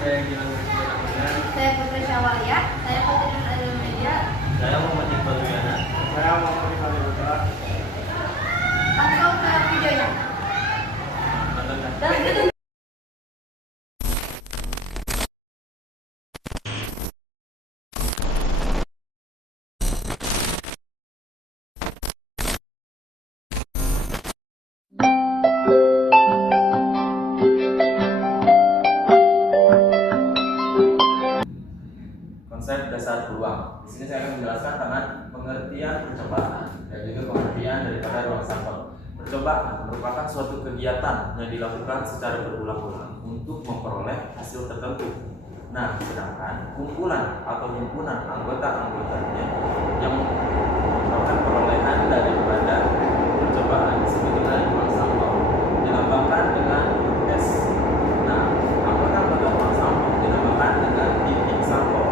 saya Gilang Rizky. Saya Putri Syawalya. Saya Putri Adil Media. Saya Muhammad Iqbal Wiana. Saya Muhammad Iqbal Wiana. Langsung ke videonya. Dan itu Konsep dasar peluang. Di sini saya akan menjelaskan tentang pengertian percobaan dan juga pengertian daripada ruang sampel. Percobaan merupakan suatu kegiatan yang dilakukan secara berulang-ulang untuk memperoleh hasil tertentu. Nah, sedangkan kumpulan atau himpunan anggota-anggotanya yang merupakan perolehan daripada percobaan disebut dengan ruang sampel, dilambangkan dengan S. Nah, anggota-anggota ruang sampel dilambangkan dengan titik sampel.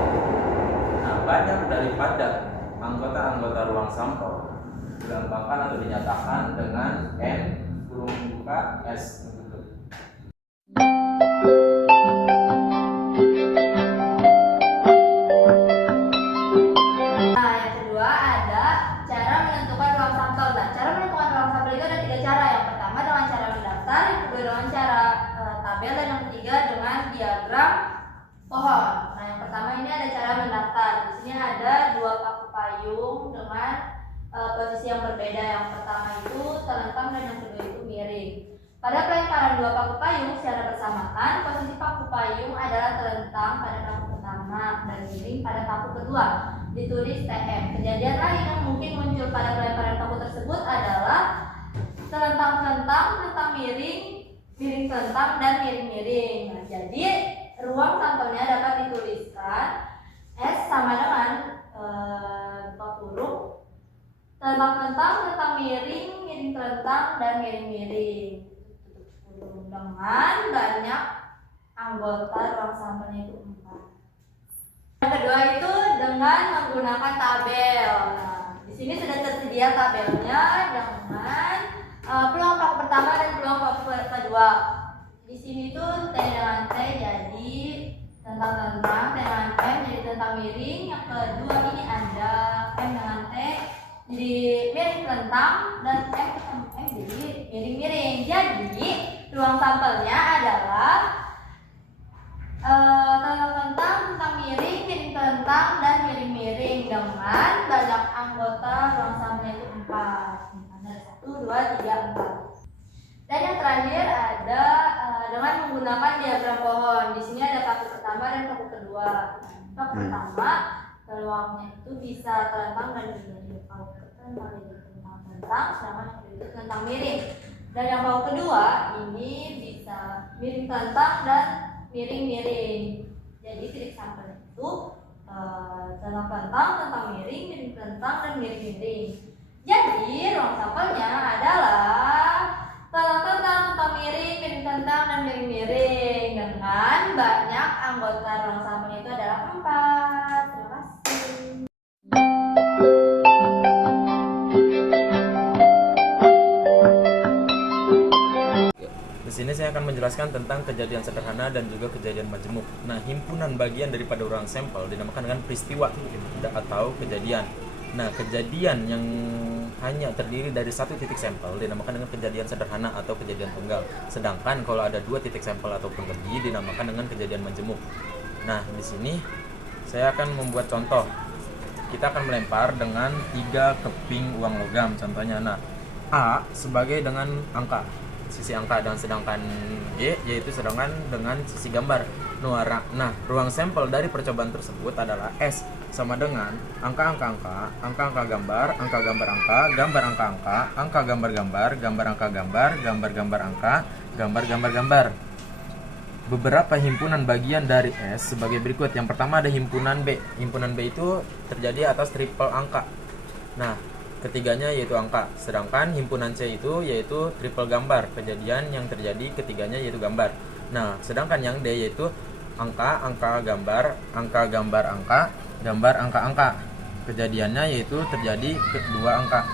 Nah, banyak daripada anggota-anggota ruang sampel dilambangkan atau dinyatakan dengan N kurung buka S. Nah, yang kedua ada cara menentukan ruang sampel. Nah, cara menentukan ruang sampel itu ada 3 cara. Yang pertama dengan cara mendaftar, yang kedua dengan cara tabel, dan yang ketiga dengan diagram pohon. Nah, yang pertama ini ada cara mendaftar. Di sini ada 2 paku payung dengan posisi yang berbeda. Yang pertama itu terlentang dan yang kedua itu miring. Pada pelemparan 2 paku payung secara bersamaan, posisi paku payung adalah terlentang pada paku pertama dan miring pada paku kedua. Ditulis TM. Kejadian lain yang mungkin muncul pada pelemparan paku tersebut adalah terlentang-terlentang, terlentang miring, miring terlentang, dan miring-miring. Nah, jadi ruang sampelnya dapat dituliskan S sama dengan huruf terlentang-terlentang, terlentang miring, miring terlentang, dan miring-miring. Dengan banyak anggota ruang sampelnya itu 4. Yang kedua itu dengan menggunakan tabel. Nah, di sini sudah tersedia tabelnya dengan peluang paku pertama dan peluang paku kedua. Di sini tuh T dengan T jadi tentang-tentang, T dengan M jadi tentang miring. Yang kedua ini ada M dengan T jadi miring tentang, dan M jadi miring-miring. Jadi ruang sampelnya adalah tentang miring, miring tentang, dan miring-miring dengan banyak anggota ruang sampelnya itu 4. Ada 1, 2, 3, 4. Dan yang terakhir ada dengan menggunakan diagram pohon. Di sini ada paku pertama dan paku kedua. Paku pertama peluangnya itu bisa terlentang dan miring. Paku pertama jadi tentang, sedangkan yang kedua itu tentang miring. Dan yang paku kedua ini bisa miring tentang dan miring-miring. Jadi titik sampel itu tentang-tentang, tentang miring, miring tentang, dan miring-miring. Jadi ruang sampelnya adalah tentang, tentang miring, miring tentang, dan miring-miring dengan banyak anggota ruang sampelnya itu adalah 4. Terima kasih. Di sini saya akan menjelaskan tentang kejadian sederhana dan juga kejadian majemuk. Nah, himpunan bagian daripada ruang sampel dinamakan dengan peristiwa atau kejadian. Nah, kejadian yang hanya terdiri dari 1 titik sampel dinamakan dengan kejadian sederhana atau kejadian tunggal. Sedangkan kalau ada 2 titik sampel ataupun lebih dinamakan dengan kejadian majemuk. Nah, di sini saya akan membuat contoh. Kita akan melempar dengan 3 keping uang logam contohnya. Nah, A sebagai dengan angka, sisi angka, dan sedangkan Y yaitu sedangkan dengan sisi gambar. Nah, ruang sampel dari percobaan tersebut adalah S sama dengan angka-angka-angka, angka-angka gambar, angka gambar angka, gambar angka-angka, angka gambar-gambar, gambar angka gambar, gambar-gambar angka, gambar-gambar gambar. Beberapa himpunan bagian dari S sebagai berikut. Yang pertama ada himpunan B. Himpunan B itu terjadi atas triple angka. Nah, ketiganya yaitu angka. Sedangkan himpunan C itu yaitu triple gambar. Kejadian yang terjadi ketiganya yaitu gambar. Nah, sedangkan yang D yaitu angka, angka gambar, angka gambar angka, gambar angka-angka. Kejadiannya yaitu terjadi kedua angka.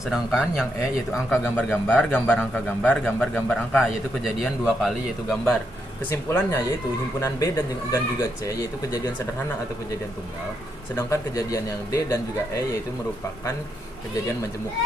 Sedangkan yang E yaitu angka gambar-gambar, gambar angka gambar, gambar gambar angka, yaitu kejadian 2 kali yaitu gambar. Kesimpulannya yaitu himpunan B dan juga C yaitu kejadian sederhana atau kejadian tunggal, sedangkan kejadian yang D dan juga E yaitu merupakan kejadian majemuk.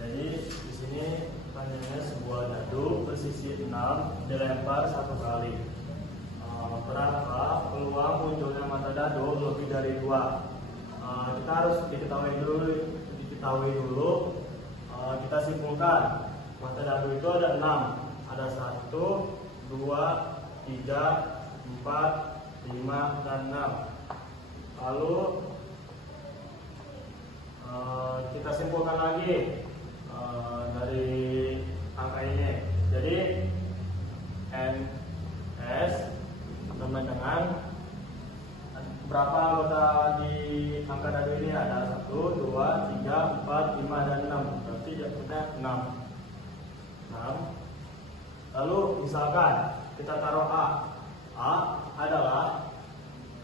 Jadi di sini pertanyaannya sebuah dadu bersisi 6 dilempar satu kali. Berapa peluang munculnya mata dadu lebih dari 2? Kita harus diketahui dulu. Kita simpulkan mata dadu itu ada 6. Ada 1, 2, 3, 4, 5, dan 6. Lalu kita simpulkan lagi dari angka ini. Jadi NS sama dengan berapa anggota di angka dadu ini? Ada 1, 2, 3, 4, 5, dan 6. Berarti jatuhnya 6. Lalu misalkan kita taruh A. A adalah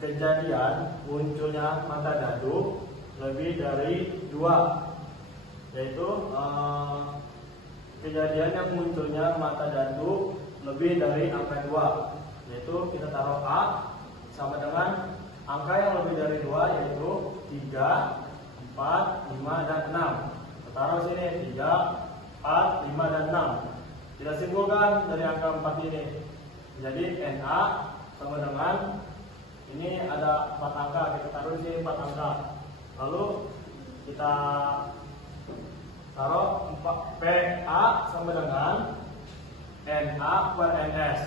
kejadian munculnya mata dadu lebih dari 2, yaitu kejadian yang munculnya mata dadu lebih dari angka 2, yaitu kita taruh A sama dengan angka yang lebih dari 2, yaitu 3, 4, 5, dan 6. Kita taruh sini 3, 4, 5, dan 6. Kita simpulkan dari angka 4 ini. Jadi NA sama dengan ini ada 4 angka, kita taruh di sini 4 angka. Lalu kita taruh PA sama dengan NA per NS.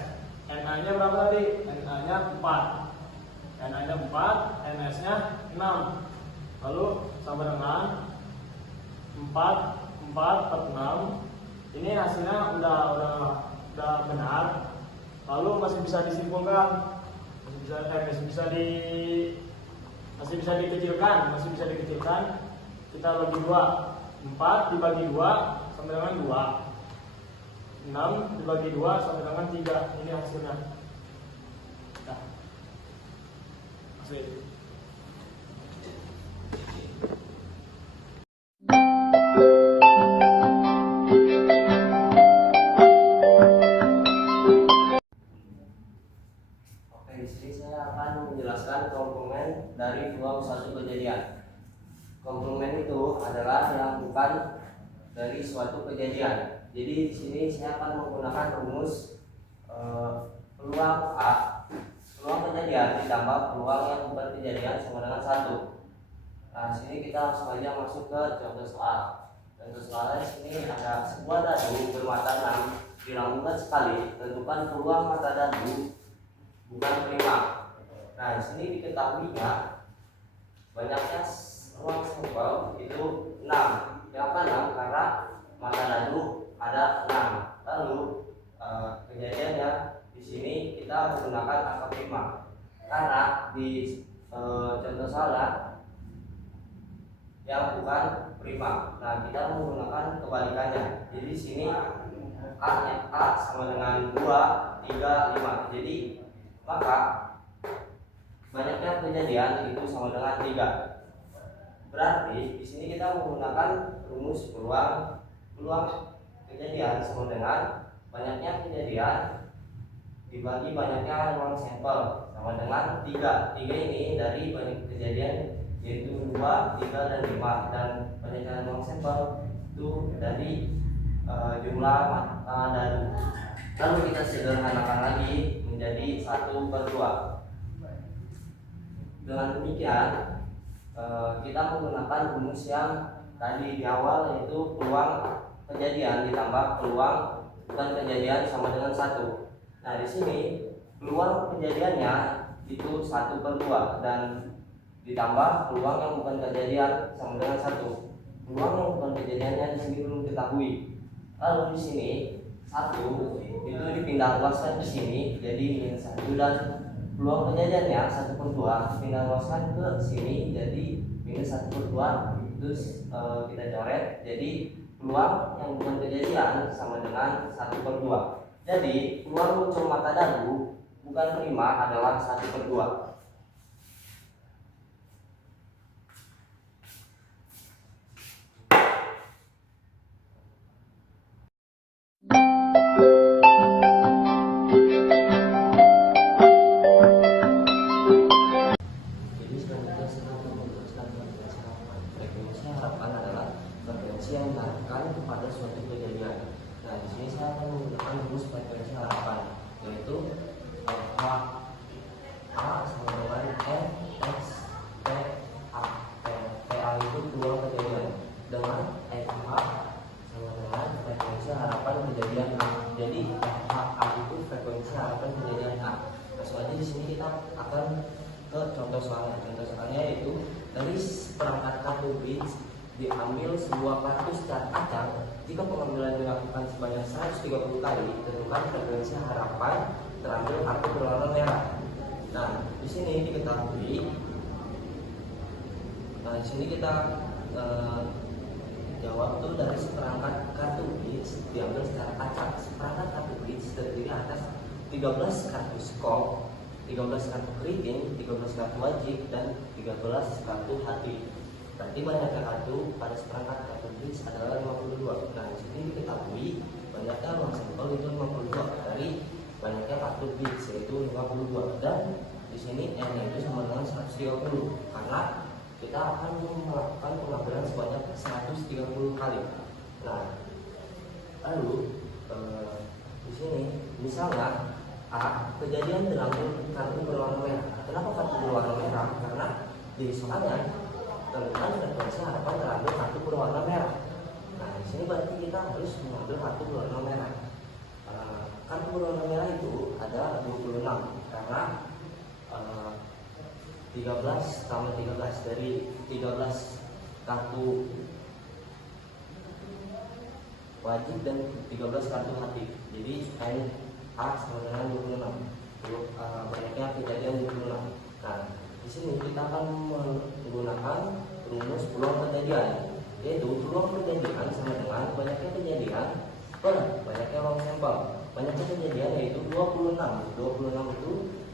NA nya berapa tadi? NA nya 4. NA nya 4, NS nya 6. Lalu sama dengan 4 per 6. Ini hasilnya udah benar. Lalu masih bisa disimpulkan, masih bisa dikecilkan. Kita bagi 2. 4 dibagi 2 sama dengan 2. 6 dibagi 2 sama dengan 3. Ini hasilnya. Nah, hasil. Oke, di sini saya akan menjelaskan komplement dari peluang suatu kejadian. Komplement itu adalah yang bukan dari suatu kejadian. Jadi di sini saya akan menggunakan rumus peluang A, peluang kejadian ditambah peluang yang bukan kejadian sama dengan 1. Nah, sini kita langsung aja masuk ke contoh soal. Contoh soalnya sini ada sebuah dadu bermata 6 dilambungkan sekali. Tentukan peluang mata dadu bukan prima. Nah, di sini diketahuinya banyaknya ruang sampel itu 6. Kenapa 6? Karena mata dadu ada 6. Lalu kejadiannya di sini kita menggunakan angka prima. Karena di contoh salah yang bukan prima. Nah, kita menggunakan kebalikannya. Jadi di sini A sama dengan 2, 3, 5. Jadi maka banyaknya kejadian itu sama dengan 3. Berarti di sini kita menggunakan rumus peluang kejadian sama dengan banyaknya kejadian dibagi banyaknya ruang sampel sama dengan 3. 3 ini dari banyak kejadian yaitu 2, 3, dan 5, dan banyaknya ruang sampel itu dari jumlah mata dadu. Lalu kita sederhanakan lagi menjadi 1/2. Dengan demikian kita menggunakan rumus yang tadi di awal, yaitu peluang kejadian ditambah peluang bukan kejadian sama dengan 1. Nah, di sini peluang kejadiannya itu 1/2 dan ditambah peluang yang bukan kejadian sama dengan 1. Peluang yang bukan kejadiannya di sini belum diketahui. Lalu di sini 1 itu dipindah luaskan ke sini jadi -1, dan peluang kejadiannya 1/2 dipindah luaskan ke sini jadi -1/2. Terus kita coret jadi peluang yang dengan kejadian sama dengan 1/2. Jadi peluang muncul mata dagu bukan 5 adalah 1/2. Jadi selanjutnya saya akan menjelaskan frekuensi harapan. Frekuensi harapan adalah frekuensi yang diharapkan pada suatu kejadian. Nah, di sini saya akan menggunakan rumus frekuensi harapan, yaitu H A sama dengan N X P A. PA itu peluang kejadian, dengan FH sama dengan frekuensi harapan kejadian A. Jadi FHA itu frekuensi harapan kejadian A. Langsung aja di sini kita akan ke contoh soalnya. Contoh soalnya yaitu dari perangkat kartu bridge diambil sebuah kartu secara acak. Jika pengambilan dilakukan sebanyak 130 kali, tentukan frekuensi harapan terambil kartu berwarna merah. Nah, di sini diketahui. Nah, di sini kita jawab tuh dari seperangkat kartu bridge diambil secara acak. Seperangkat kartu bridge terdiri atas 13 kartu skop, 13 kartu keriting, 13 kartu wajib, dan 13 kartu hati. Berarti banyaknya kartu pada seperangkat kartu bridge adalah 52. Nah, di sini diketahui banyaknya uang sampel itu 52 dari banyaknya kartu bridge yaitu 52, dan di sini N itu sama dengan 130 karena kita akan melakukan pengambilan sebanyak 130 kali. Nah, lalu di sini misalnya A, kejadian diambil kartu berwarna merah. Kenapa kartu berwarna merah? Karena di soalnya tentukan frekuensi harapan terambil kartu berwarna merah. Nah, di sini berarti kita harus mengambil kartu berwarna merah. Kartu berwarna merah itu ada 26 karena 13 tambah 13 dari 13 kartu wajib dan 13 kartu hati. Jadi N A sama dengan 26. Banyaknya kejadian 26. Nah, di sini kita akan menggunakan rumus peluang kejadian, yaitu peluang kejadian sama dengan banyaknya kejadian per banyaknya uang sampel. Banyaknya kejadian yaitu 26. 26 itu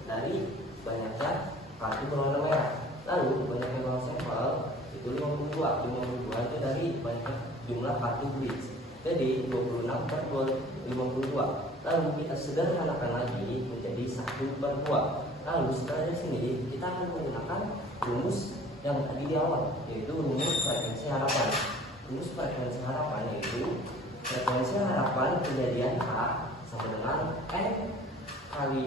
dari banyaknya kartu berwarna merah. Lalu banyaknya uang sampel itu 52. 52 itu dari banyaknya jumlah kartu bridge. Jadi 26 per 52. Lalu kita sederhanakan lagi menjadi 1/2. Lalu setelah dari sini kita akan menggunakan rumus yang tadi di awal, yaitu rumus frekuensi harapan. Rumus frekuensi harapan yaitu frekuensi harapan kejadian A sama dengan N kali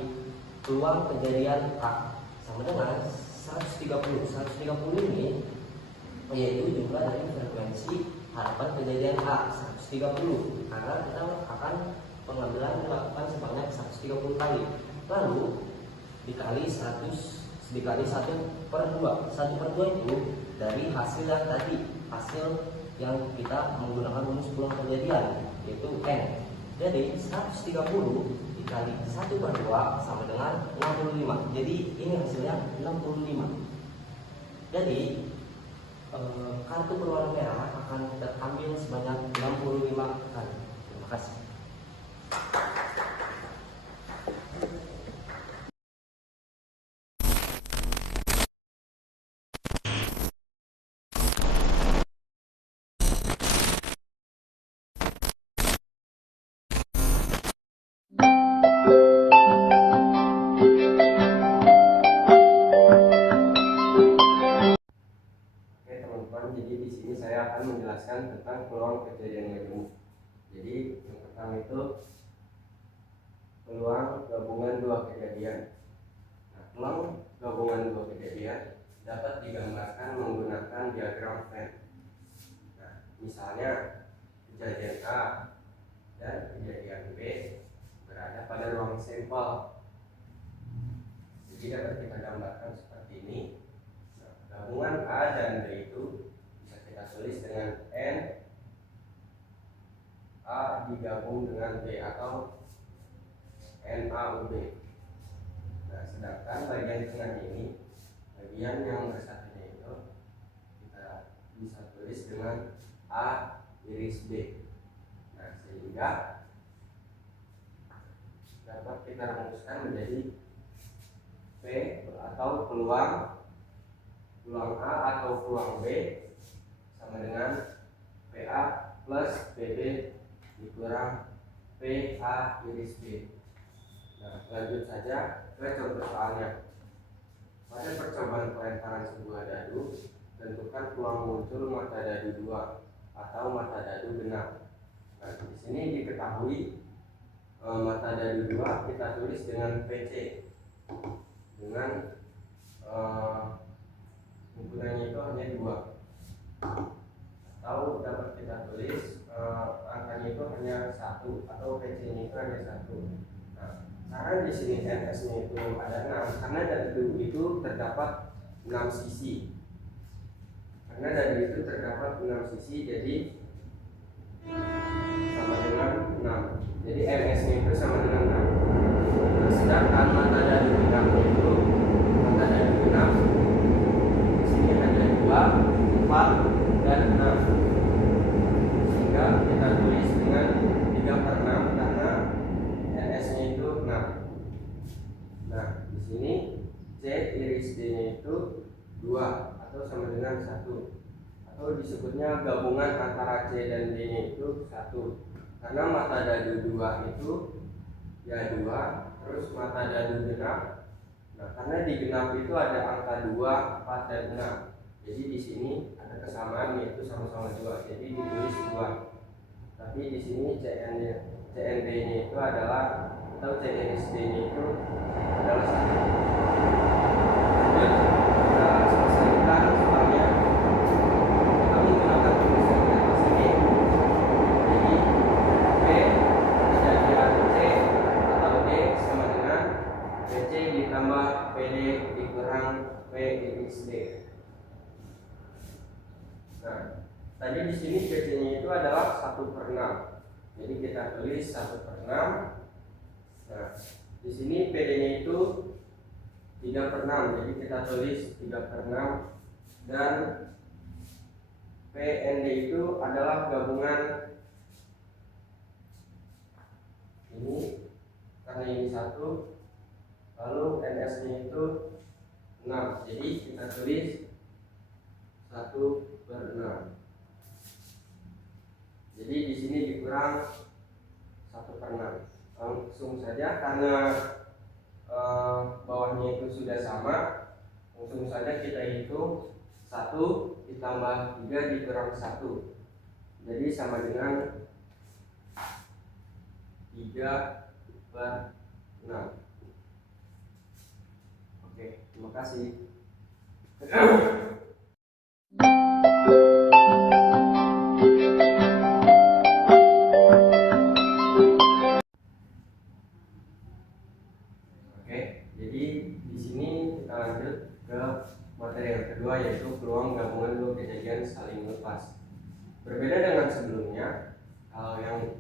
peluang kejadian A sama dengan 130. 130 ini yaitu jumlah dari frekuensi harapan kejadian A 130 karena kita akan pengambilan dilakukan sebanyak 130 kali. Lalu dikali 100 dikali 1/2. 1/2 itu dari hasil yang tadi, hasil yang kita menggunakan rumus peluang kejadian yaitu N. Jadi 130 dikali 1/2 sama dengan 65. Jadi ini hasilnya 65. Jadi kartu berwarna merah akan terambil sebanyak 65 kali. Terima kasih. Jadi di sini saya akan menjelaskan tentang peluang kejadian majemuk. Jadi yang pertama itu peluang gabungan dua kejadian. Nah, peluang gabungan dua kejadian dapat digambarkan menggunakan diagram Venn. Nah, misalnya kejadian A dan kejadian B berada pada ruang sampel. Jadi dapat kita gambarkan seperti ini. Nah, gabungan A dan B itu tulis dengan N A digabung dengan B atau NaUB. Nah, sedangkan bagian tengah ini, bagian yang bersatunya itu kita bisa tulis dengan A iris B. Nah, sehingga dapat kita rumuskan menjadi P atau peluang A atau peluang B sama dengan PA plus PB dikurang PA iris B. Nah, lanjut saja ke contoh soalnya. Pada percobaan pelemparan sebuah dadu, tentukan peluang muncul mata dadu 2 atau mata dadu genap. Nah, di sini diketahui mata dadu 2 kita tulis dengan PC dengan himpunannya itu hanya 2, atau dapat kita tulis angkanya itu hanya 1 atau PC-nya itu hanya 1. Nah, karena di sini NS-nya itu ada 6 karena dadu itu terdapat 6 sisi. Karena dadu itu terdapat 6 sisi, jadi sama dengan 6. Jadi MS-nya itu sama dengan 6. Nah, sedangkan mata dadu genap itu di sini ada 2, 4, dan 6. Sehingga kita tulis dengan 3/6 karena NS-nya itu 6. Nah, di sini C iris D-nya itu 2 atau sama dengan 1. Atau disebutnya gabungan antara C dan D-nya itu 1. Karena mata dadu 2 itu ya 2, terus mata dadu genap. Nah, karena di genap itu ada angka 2, 4, dan 6. Jadi di sini ada kesamaan yaitu sama-sama 2. Jadi ditulis 2. Tapi di sini CND-nya itu adalah atau CNSD-nya itu adalah 1. Kita selesaikan soalnya. Kita menggunakan tulisan di atas ini. Jadi P kejadian C atau D sama dengan PC ditambah PD dikurang P iris D. Nah, tadi di sini PC-nya itu adalah 1/6. Jadi kita tulis 1/6. Nah, di sini PD-nya itu 3/6. Jadi kita tulis 3/6 dan PND itu adalah gabungan ini karena ini 1, lalu NS-nya itu 6. Jadi kita tulis 1/6. Jadi di sini dikurang 1/6. Langsung saja karena bawahnya itu sudah sama, langsung saja kita hitung 1 ditambah 3 dikurang 1. Jadi sama dengan 3/6. Oke, terima kasih. Materi yang kedua yaitu peluang gabungan dua kejadian saling lepas. Berbeda dengan sebelumnya, kalau yang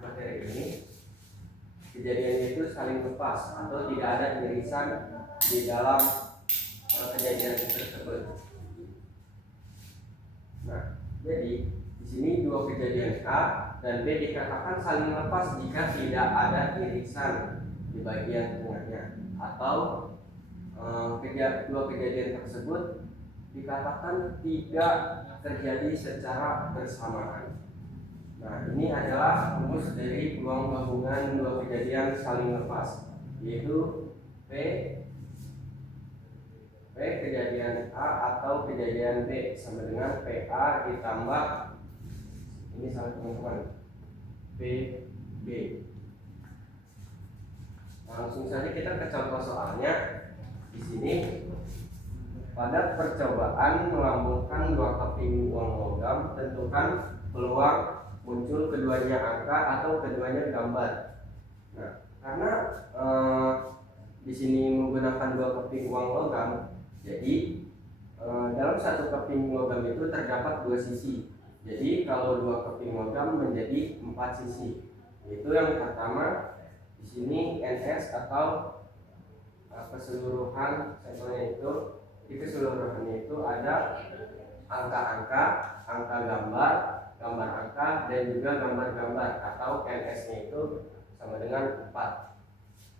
materi ini kejadiannya itu saling lepas atau tidak ada irisan di dalam kejadian tersebut. Nah, jadi di sini dua kejadian A dan B dikatakan saling lepas jika tidak ada irisan di bagian tengahnya, atau dua kejadian tersebut dikatakan tidak terjadi secara bersamaan. Nah, ini adalah rumus dari peluang gabungan dua kejadian saling lepas, yaitu P kejadian A atau kejadian B sama dengan PA ditambah ini sama teman-teman PB. Langsung saja kita ke contoh soalnya. Di sini pada percobaan melambungkan dua keping uang logam, tentukan peluang muncul keduanya angka atau keduanya gambar. Nah, karena di sini menggunakan dua keping uang logam, jadi dalam satu keping logam itu terdapat dua sisi. Jadi kalau dua keping logam menjadi 4 sisi. Itu yang pertama di sini NS atau keseluruhan sampelnya itu, di keseluruhannya itu ada angka-angka, angka gambar, gambar angka dan juga gambar-gambar atau NS-nya itu sama dengan 4.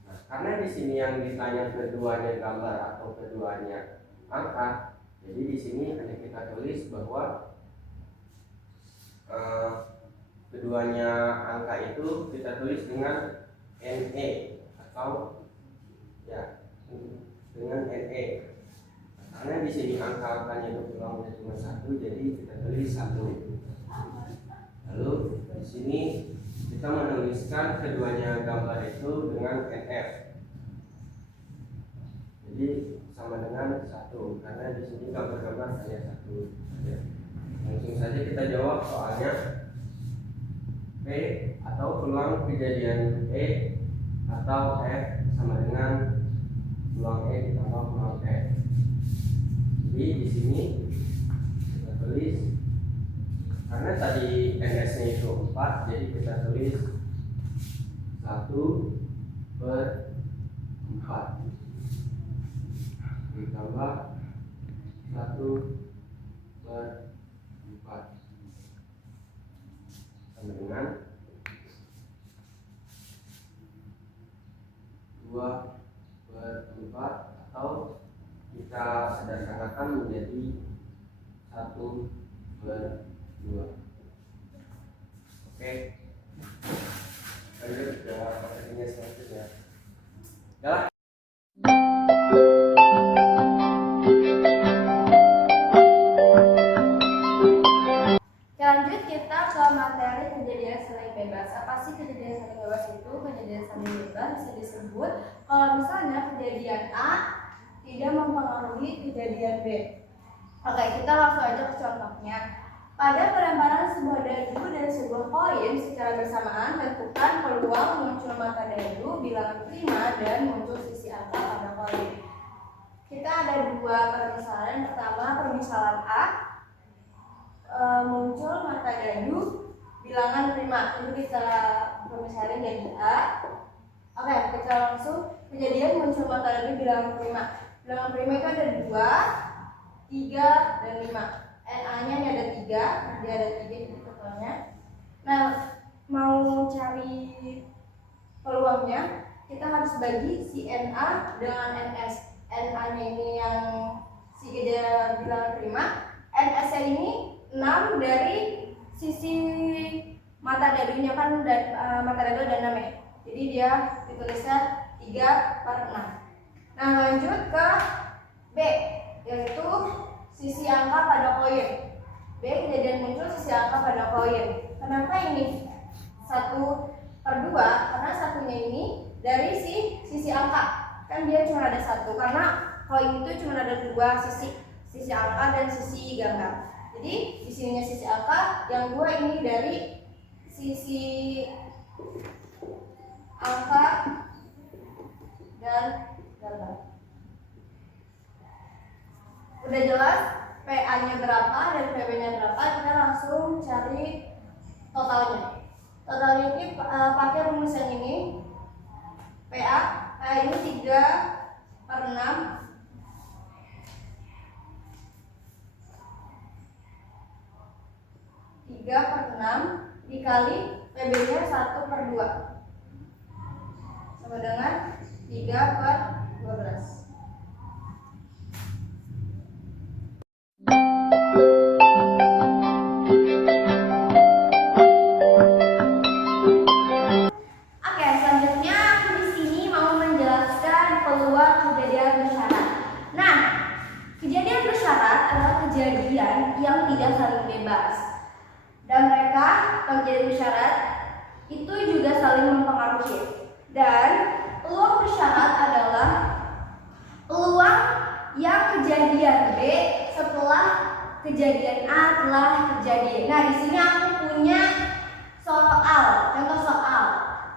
Nah, karena di sini yang ditanya keduanya gambar atau keduanya angka, jadi di sini hanya kita tulis bahwa keduanya angka itu kita tulis dengan NE atau ya dengan NE. Karena di sini angka-angkanya itu pulang cuma 1, jadi kita tulis 1. Lalu di sini kita menuliskan keduanya gambar itu dengan NF. Jadi sama dengan 1 karena di sini gambar-gambar hanya 1. Ya. Langsung saja kita jawab soalnya. P atau peluang kejadian E atau F sama dengan peluang E ditambah peluang F. Jadi di sini kita tulis karena tadi NS-nya itu 4, jadi kita tulis 1/4 ditambah 1/4 sama dengan 2/4 atau kita sederhanakan menjadi 1/2. Oke, lanjut ke materinya selanjutnya. Jalan. Lanjut kita ke materi kejadian saling bebas. Apa sih kejadian saling bebas itu? Kejadian saling bebas bisa disebut kalau misalnya kejadian A tidak mempengaruhi kejadian B. Oke, kita langsung aja ke contohnya. Pada pelemparan sebuah dadu dan sebuah koin secara bersamaan, tentukan peluang muncul mata dadu, bilangan prima, dan muncul sisi angka pada koin. Kita ada dua permisalan. Pertama, permisalan A, muncul mata dadu, bilangan prima. Itu bisa permisalin jadi A. Oke, kita langsung kejadian muncul mata dadu, bilangan prima. Bilangan prima itu ada 2, 3, dan 5. NA-nya ini ada 3, dia ada 3 di totalnya. Nah, mau cari peluangnya, kita harus bagi si NA dengan NS. NA-nya ini yang si gejala bilangan prima, NS-nya ini 6 dari sisi mata dadunya kan, mata dadu ada 6 ya. Jadi dia ditulisnya 3/6. Nah, lanjut ke B, yaitu sisi angka pada koin. B, kejadian muncul sisi angka pada koin. Kenapa ini 1/2? Karena satunya ini dari sisi angka. Kan dia cuma ada 1, karena koin itu cuma ada 2 sisi angka dan sisi ganda. Jadi di sininya sisi angka, yang 2 ini dari sisi angka dan ganda. Udah jelas PA-nya berapa dan PB-nya berapa, kita langsung cari totalnya. Totalnya ini pakai rumus yang ini. PA ini 3/6 dikali PB-nya 1/2 sama dengan 3/12. Kejadian yang tidak saling bebas, dan mereka kejadian bersyarat itu juga saling mempengaruhi. Dan peluang bersyarat adalah peluang yang kejadian B setelah kejadian A telah terjadi. Nah, di sini aku punya contoh soal.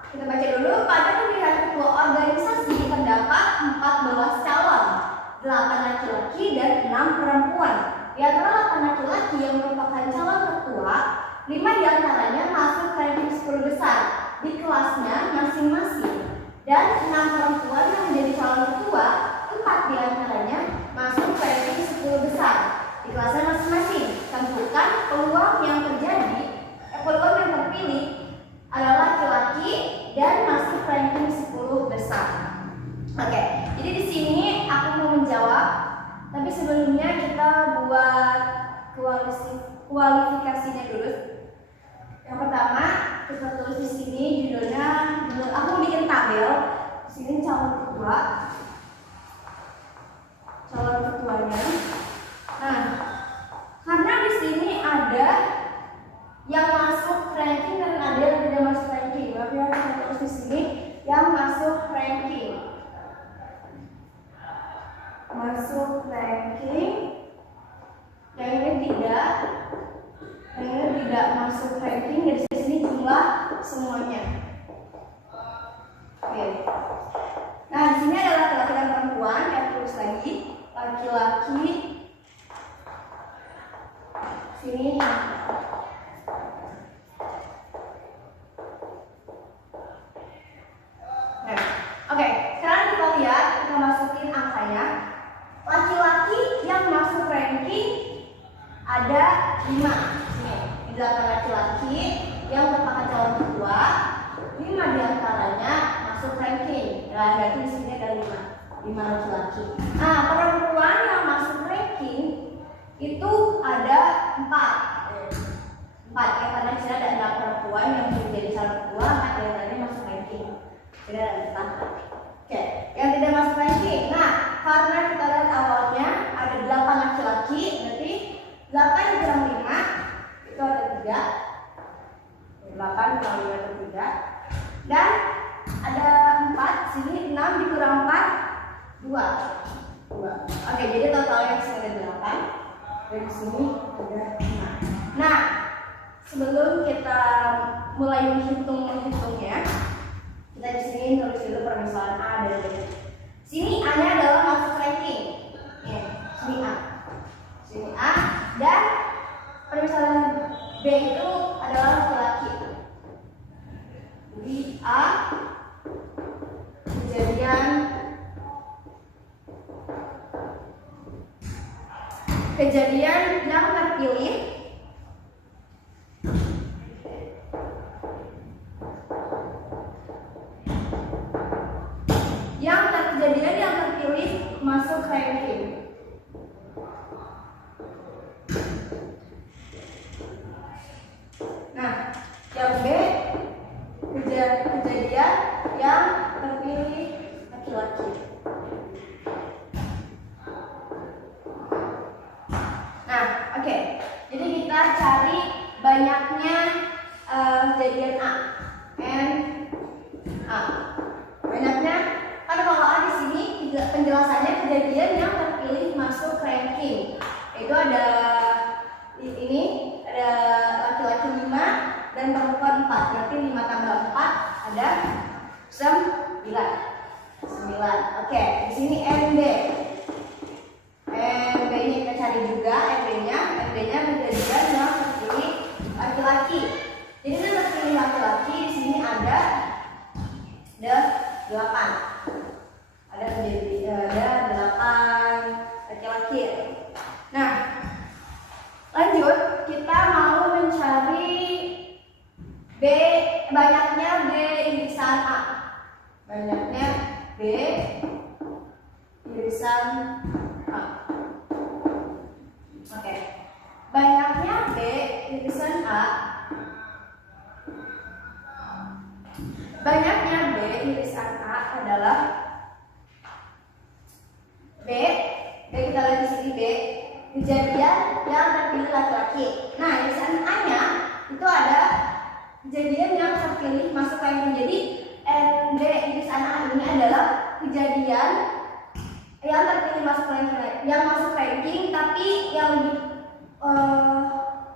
Kita baca dulu. Pada pemilihan ketua organisasi terdapat 14 calon, 8 laki-laki dan 6 perempuan. Di antara 8 laki-laki yang merupakan calon ketua, 5 diantaranya masuk ranking 10 besar di kelasnya masing-masing, dan 6 perempuan yang menjadi calon ketua, 4 diantaranya masuk ranking 10 besar di kelasnya masing-masing. Tentukan peluang yang terjadi besar. Oke, jadi di sini aku mau menjawab, tapi sebelumnya kita buat kualifikasinya dulu. Yang pertama kita tulis di sini judulnya, aku mau bikin tabel. Di sini calon ketuanya. Nah, karena di sini ada yang masuk ranking dan ada yang tidak masuk ranking, maka kita tulis di sini yang masuk ranking. Masuk ranking, yang ini tidak masuk ranking. Dari sini jumlah semuanya. Oke. Nah, di sini ada laki-laki dan perempuan. Kita tulis lagi laki-laki. Sini. Nah, oke. Sekarang kita lihat, kita masukin angkanya. Laki-laki yang masuk ranking ada 5. Ini 8 laki-laki yang merupakan calon ketua, 5 diantaranya masuk ranking. Nah, berarti di sini ada 5 laki-laki. Nah, perempuan yang masuk ranking itu ada 4. Ya, karena di sini ada 6 perempuan yang menjadi calon ketua, 4 diantaranya masuk ranking. Jadi ada 4. Oke, yang tidak masuk ranking. Nah, karena kita lihat awalnya ada 8 laki-laki, berarti 8 dikurang 5 itu ada 3. 8 dikurang 5 itu 3. Dan ada 4, sini 6 dikurang 4 2. Oke, jadi totalnya di sini ada 8. Dan di sini ada 5. Nah, sebelum kita mulai menghitungnya, kita di sini tulis dulu permisalan A dan B. Sini A-nya adalah masuk ranking. Ya, sini A. Sini A dan permisalan B itu adalah laki-laki. Jadi A kejadian yang terpilih masuk ranking. Nah, yang B kejadian yang terpilih laki-laki. Nah, oke. Jadi kita cari banyaknya kejadian A. N A. Banyaknya, kan kalau A di sini penjelasannya kejadian yang terpilih masuk ranking. Itu ada ini ada laki-laki 5 dan perempuan 4. Berarti 5 tambah 4 ada 9. Oke, di sini NB. NB-nya kita cari juga NB-nya kejadian yang terpilih laki-laki. Jadi yang terpilih laki-laki di sini ada 8. Ada 8 laki-laki. Nah, lanjut kita mau mencari B, banyaknya B irisan A. Banyaknya B irisan A. Oke. Banyaknya B irisan A. Banyaknya B irisan A adalah B kita lihat di sini B kejadian yang terpilih laki-laki. Nah, irisan A-nya itu ada kejadian yang terpilih masuk ranking. Jadi ND irisan A ini adalah kejadian yang terpilih masuk ranking, tapi yang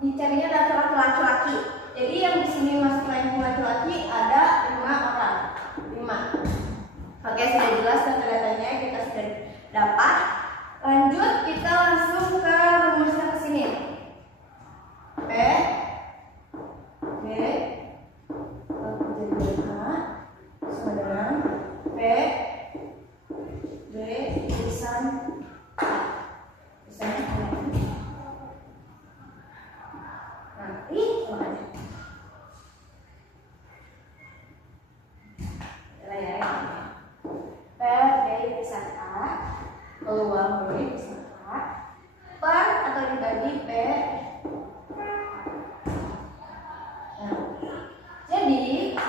dicarinya adalah laki-laki. Jadi yang di sini masuk ranking laki-laki ada 5 orang. 5. Oke, sudah jelas data-datanya kita sudah dapat. Lanjut kita langsung ke rumusnya ke sini. B kejadian A sama dengan B irisan A. Misalnya nah, ini sama aja. bawah dulu bisa A per atau dibagi P. Nah, jadi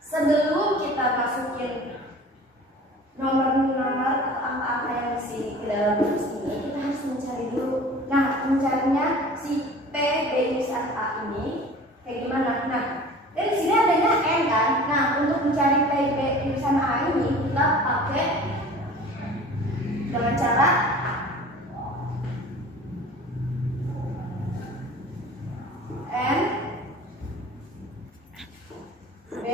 sebelum kita masukin nomor-nomor atau angka-angka yang di sini ke dalam rumus ini, kita harus mencari dulu. Nah, mencarinya si P B irisan A ini kayak gimana? Nah, dari sini adanya N kan? Nah, untuk mencari P B irisan A ini kita pakai dengan cara N B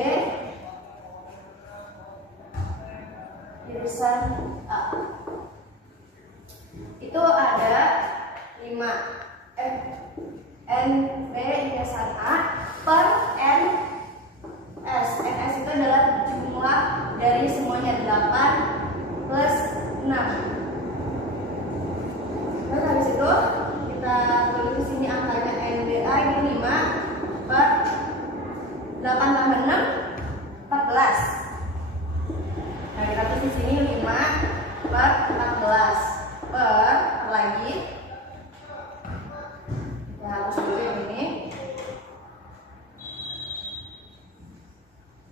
irisan A. Itu ada 5 N B irisan A per N S. NS itu adalah jumlah dari semuanya 8 plus 6. Terus habis itu kita tulis di sini angkanya NBA ini 5 per 8 tambah 6 14. Nah, kita tulis di sini 5 per 14 per lagi. Kita hapus dulu yang ini.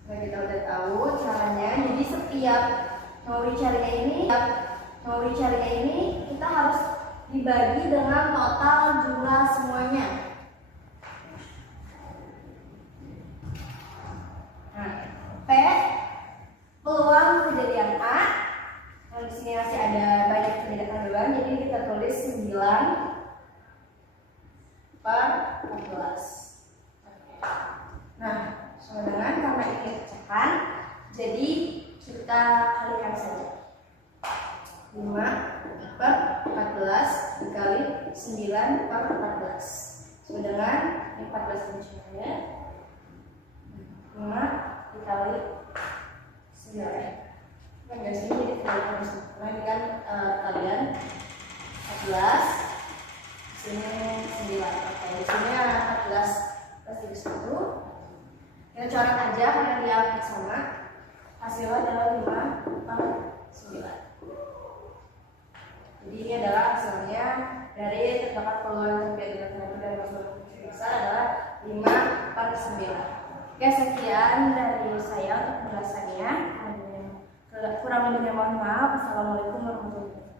Nah, kita udah tahu caranya. Jadi setiap mau dicarinya ini kita harus dibagi dengan total jumlah semuanya. Nah, P peluang kejadian A. Nah, di sini masih ada banyak kejadian duluan, jadi kita tulis 9 per 14. Nah, sama dengan karena ini pecahan, jadi kita kalikan saja. 5 per 14 dikali 9 per 14 sama dengan 14 kuncinya. 5 dikali 9. Kan dari sini jadi tidak harus. Nah, ini kan kalian 14, sini 9. Oke, di sini 14 plus 31. Kita coret aja karena dia sama. Hasilnya adalah 5 per 9. Jadi ini adalah hasilnya dari terdapat peluang kejadian tertentu dari masuk periksa adalah 5 per 9. Oke, sekian dari saya untuk penjelasannya. Kurang lebihnya mohon maaf. Assalamualaikum warahmatullahi wabarakatuh.